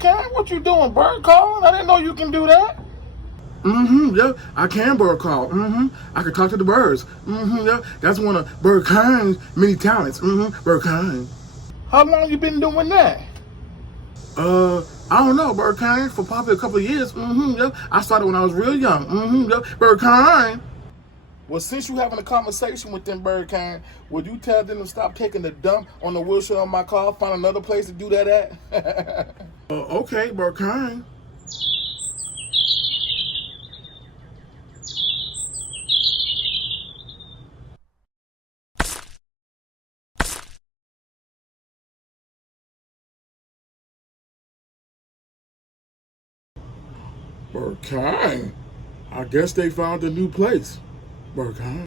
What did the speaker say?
King? What you doing, bird calling? I didn't know you can do that. Yep, I can bird call. I can talk to the birds. Yep, that's one of Bird King's many talents. Bird King. How long you been doing that? I don't know, Bird King, for probably a couple of years. Yep, I started when I was real young. Yep, Bird King. Well, since you having a conversation with them, Bird King, would you tell them to stop taking the dump on the wheelchair on my car, find another place to do that at? Okay, Bird King. Bird King. I guess they found a new place. Bird King.